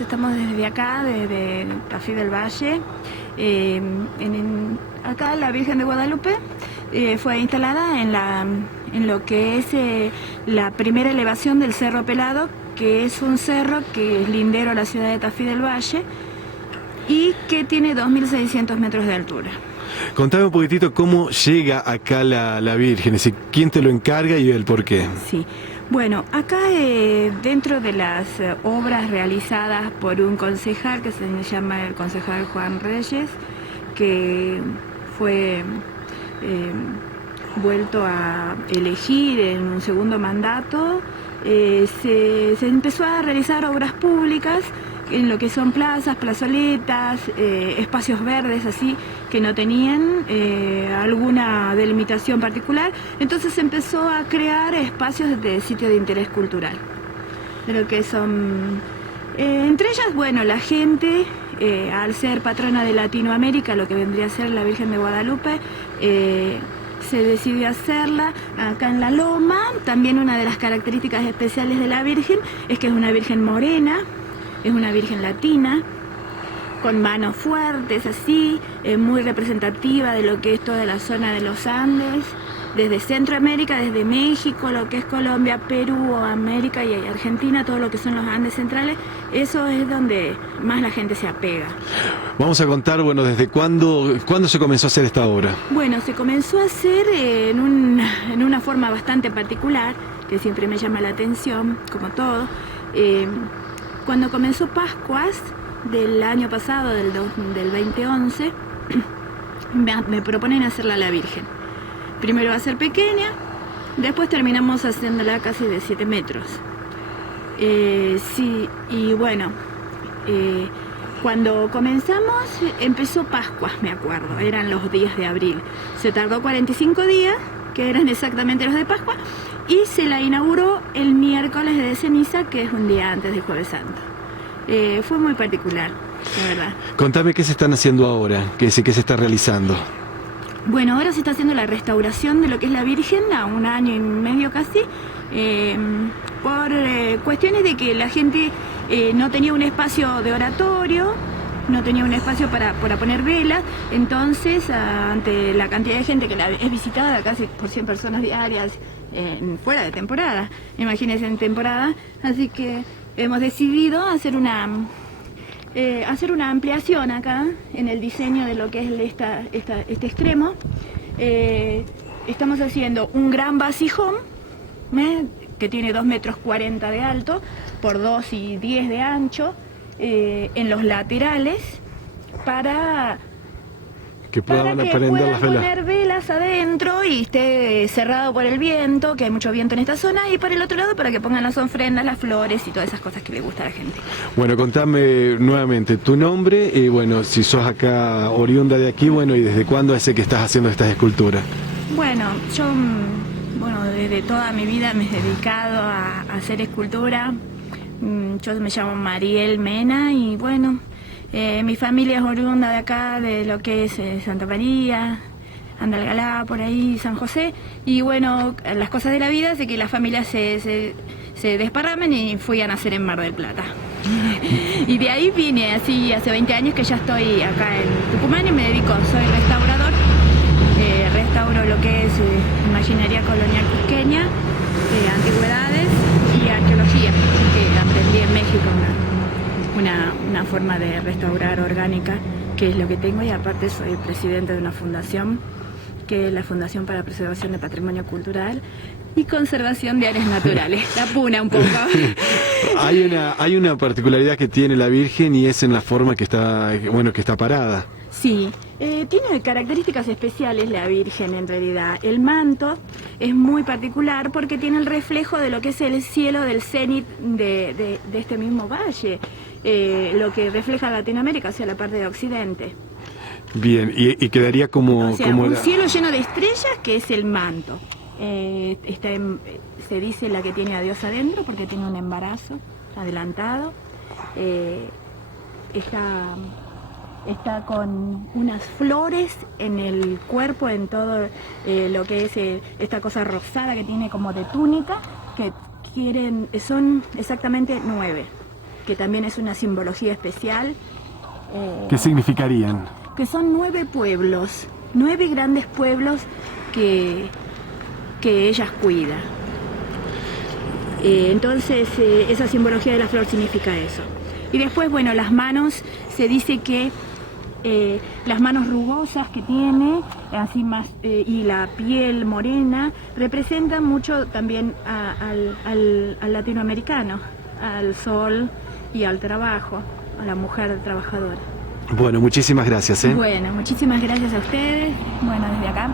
Estamos desde acá, desde Tafí del Valle. Acá la Virgen de Guadalupe fue instalada en lo que es la primera elevación del Cerro Pelado, que es un cerro que es lindero a la ciudad de Tafí del Valle y que tiene 2.600 metros de altura. Contame un poquitito cómo llega acá la Virgen, es decir, quién te lo encarga y el por qué. Sí, bueno, acá dentro de las obras realizadas por un concejal que se llama el concejal Juan Reyes, que fue vuelto a elegir en un segundo mandato, se empezó a realizar obras públicas en lo que son plazas, plazoletas, espacios verdes así, que no tenían alguna delimitación particular. Entonces se empezó a crear espacios de sitio de interés cultural. De lo que son, entre ellas, bueno, la gente, al ser patrona de Latinoamérica, lo que vendría a ser la Virgen de Guadalupe, se decidió hacerla acá en la Loma. También una de las características especiales de la Virgen es que es una Virgen morena, es una Virgen latina, con manos fuertes así, muy representativa de lo que es toda la zona de los Andes, desde Centroamérica, desde México, lo que es Colombia, Perú, América y Argentina, todo lo que son los Andes centrales. Eso es donde más la gente se apega. Vamos a contar, bueno, desde cuándo se comenzó a hacer esta obra. Bueno, se comenzó a hacer en una forma bastante particular, que siempre me llama la atención, como todo. Cuando comenzó Pascuas del año pasado, del 2011, me proponen hacerla a la Virgen. Primero va a ser pequeña, después terminamos haciéndola casi de 7 metros. Sí, y bueno, cuando comenzamos empezó Pascuas, me acuerdo, eran los días de abril. Se tardó 45 días, que eran exactamente los de Pascua, y se la inauguró el miércoles de ceniza, que es un día antes de Jueves Santo. Fue muy particular, la verdad. Contame qué se están haciendo ahora, qué se está realizando. Bueno, ahora se está haciendo la restauración de lo que es la Virgen, a 1 año y medio casi, por cuestiones de que la gente no tenía un espacio de oratorio, no tenía un espacio para poner velas. Entonces, ante la cantidad de gente que la es visitada, casi por 100 personas diarias, fuera de temporada, imagínense en temporada, así que hemos decidido hacer una ampliación acá en el diseño de lo que es este extremo. Estamos haciendo un gran vasijón, que tiene 2,40 metros de alto por 2,10 de ancho, en los laterales, para que puedan poner velas adentro y esté cerrado por el viento, que hay mucho viento en esta zona, y por el otro lado para que pongan las ofrendas, las flores y todas esas cosas que le gusta a la gente. Bueno, contame nuevamente tu nombre y bueno, si sos acá oriunda de aquí, bueno, y desde cuándo es que estás haciendo estas esculturas. Bueno, yo desde toda mi vida me he dedicado a hacer escultura. Yo me llamo Mariel Mena y bueno, mi familia es oriunda de acá, de lo que es Santa María, Andalgalá, por ahí, San José. Y bueno, las cosas de la vida hace que las familias se desparramen y fui a nacer en Mar del Plata. Y de ahí vine, así hace 20 años que ya estoy acá en Tucumán y me dedico, soy restaurador. Restauro lo que es imaginería colonial cusqueña, antigüedades y arqueología, que aprendí en México, una forma de restaurar orgánica, que es lo que tengo, y aparte soy presidente de una fundación, que es la Fundación para la Preservación de Patrimonio Cultural y Conservación de Áreas Naturales. La puna un poco. Hay una particularidad que tiene la Virgen y es en la forma que está parada. Sí, tiene características especiales la Virgen en realidad. El manto es muy particular porque tiene el reflejo de lo que es el cielo del cenit de este mismo valle, lo que refleja Latinoamérica hacia la parte de Occidente. Bien, y quedaría como... O sea, un cielo lleno de estrellas, que es el manto. Se dice la que tiene a Dios adentro porque tiene un embarazo adelantado. Está con unas flores en el cuerpo, en todo lo que es esta cosa rosada que tiene como de túnica, que son exactamente 9. que también es una simbología especial. ¿Qué significarían? Que son 9 pueblos, 9 grandes pueblos que ellas cuidan. Entonces esa simbología de la flor significa eso. Y después, bueno, las manos, se dice que las manos rugosas que tiene, así más, y la piel morena, representan mucho también al latinoamericano, al sol y al trabajo, a la mujer trabajadora. Bueno, muchísimas gracias. Bueno, muchísimas gracias a ustedes. Bueno, desde acá.